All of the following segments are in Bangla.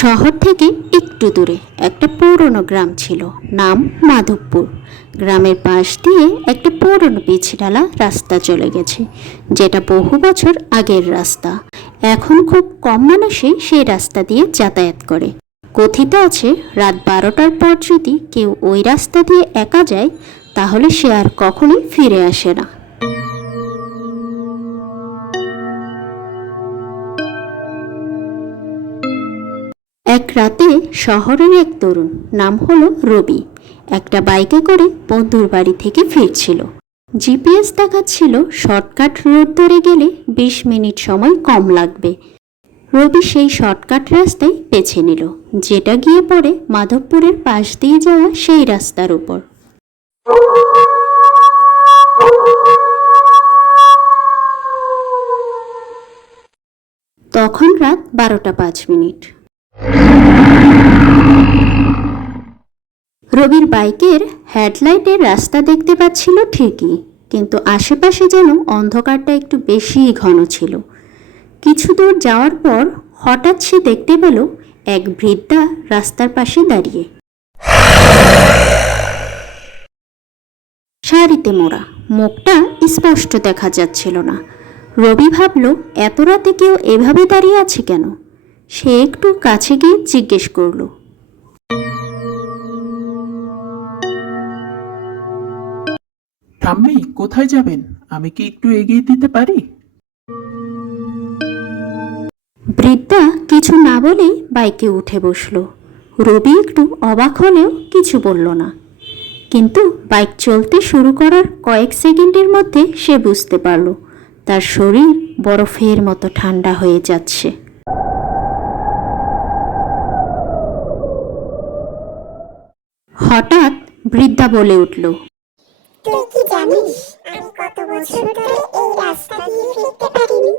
শহর থেকে একটু দূরে একটা পুরনো গ্রাম ছিল, নাম মাধবপুর। গ্রামের পাশ দিয়ে একটা পুরনো পিছডালা রাস্তা চলে গেছে, যেটা বহু বছর আগের রাস্তা। এখন খুব কম মানুষই সেই রাস্তা দিয়ে যাতায়াত করে। কথিত আছে, রাত বারোটার পর যদি কেউ ওই রাস্তা দিয়ে একা যায়, তাহলে সে আর কখনোই ফিরে আসে না। এক রাতে শহরের এক তরুণ, নাম হলো রবি, একটা বাইকে করে বন্ধুর বাড়ি থেকে ফিরছিল। জিপিএস দেখাচ্ছিল শর্টকাট রোড ধরে গেলে বিশ মিনিট সময় কম লাগবে। রবি সেই শর্টকাট রাস্তায় বেছে নিল, যেটা গিয়ে পড়ে মাধবপুরের পাশ দিয়ে যাওয়া সেই রাস্তার উপর। তখন রাত বারোটা পাঁচ মিনিট। রবির বাইকের হেডলাইটের রাস্তা দেখতে পাচ্ছিল ঠিকই, কিন্তু আশেপাশে যেন অন্ধকারটা একটু বেশিই ঘন ছিল। কিছু দূর যাওয়ার পর হঠাৎ সে দেখতে পেল এক বৃদ্ধা রাস্তার পাশে দাঁড়িয়ে। শাড়িতে মোড়া, মুখটা স্পষ্ট দেখা যাচ্ছিল না। রবি ভাবল, এত রাতে কেউ এভাবে দাঁড়িয়ে আছে কেন? সে একটু কাছে গিয়ে জিজ্ঞেস করল। ঠাম্মি কোথায় যাবেন? আমি কি একটু এগিয়ে দিতে পারি? বৃদ্ধা কিছু না বলেই বাইকে উঠে বসল। রবি একটু অবাক হলেও কিছু বলল না। কিন্তু বাইক চলতে শুরু করার কয়েক সেকেন্ডের মধ্যে সে বুঝতে পারল, তার শরীর বরফের মতো ঠান্ডা হয়ে যাচ্ছে। হঠাৎ বৃদ্ধা বলে উঠল জানিস আমি কত বছর ধরে এই রাস্তা দিয়ে ফিরতে পারিনি।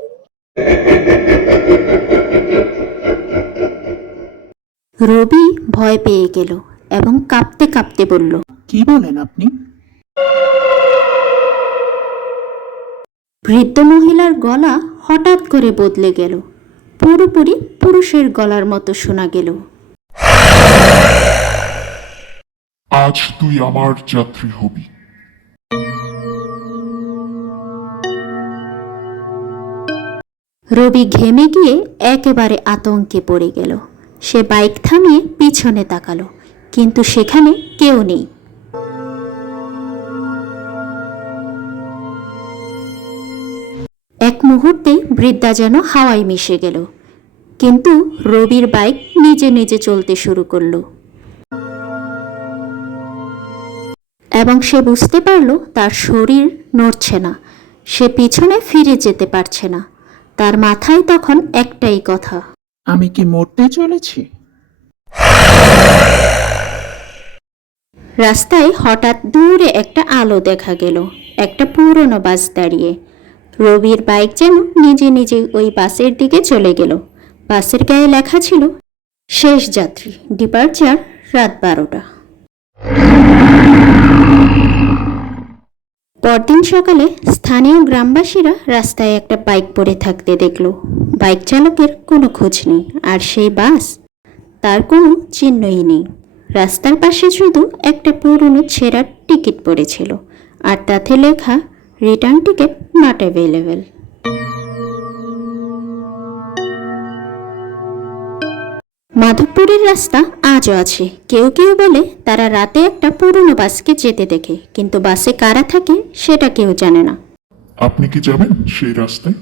রবি ভয় পেয়ে গেল এবং কাঁপতে কাঁপতে বলল কি বলেন আপনি? বৃদ্ধ মহিলার গলা হঠাৎ করে বদলে গেল। পুরোপুরি পুরুষের গলার মতো শোনা গেল। আজ তুই আমার যাত্রী হবি। রবি ঘেমে গিয়ে একেবারে আতঙ্কে পড়ে গেল। সে বাইক থামিয়ে পিছনে তাকালো, কিন্তু সেখানে কেউ নেই। এক মুহূর্তে বৃদ্ধা যেন হাওয়ায় মিশে গেল, কিন্তু রবির বাইক নিজে নিজে চলতে শুরু করল। এবং সে বুঝতে পারল তার শরীর নড়ছে না, সে পিছনে ফিরে যেতে পারছে না। তার মাথায় তখন একটাই কথা। আমি কি মরতে চলেছি? রাস্তায় হঠাৎ দূরে একটা আলো দেখা গেল একটা পুরনো বাস দাঁড়িয়ে। রবির বাইক যেন নিজে নিজে ওই বাসের দিকে চলে গেল। বাসের গায়ে লেখা ছিল শেষ যাত্রী ডিপার্চার রাত বারোটা। পরদিন সকালে স্থানীয় গ্রামবাসীরা রাস্তায় একটা বাইক পড়ে থাকতে দেখল। বাইক চালকের কোনো খোঁজ নেই, আর সেই বাস তার কোনো চিহ্নই নেই। রাস্তার পাশে শুধু একটা পুরনো ছেঁড়ার টিকিট পড়েছিল, আর তাতে লেখা, রিটার্ন টিকিট নট অ্যাভেলেবেল মাধবপুরের রাস্তা আজও আছে। কেউ কেউ বলে তারা রাতে একটা পুরনো বাসকে যেতে দেখে, কিন্তু বাসে কারা থাকে সেটা কেউ জানে না। আপনি কি যাবেন সেই রাস্তায়?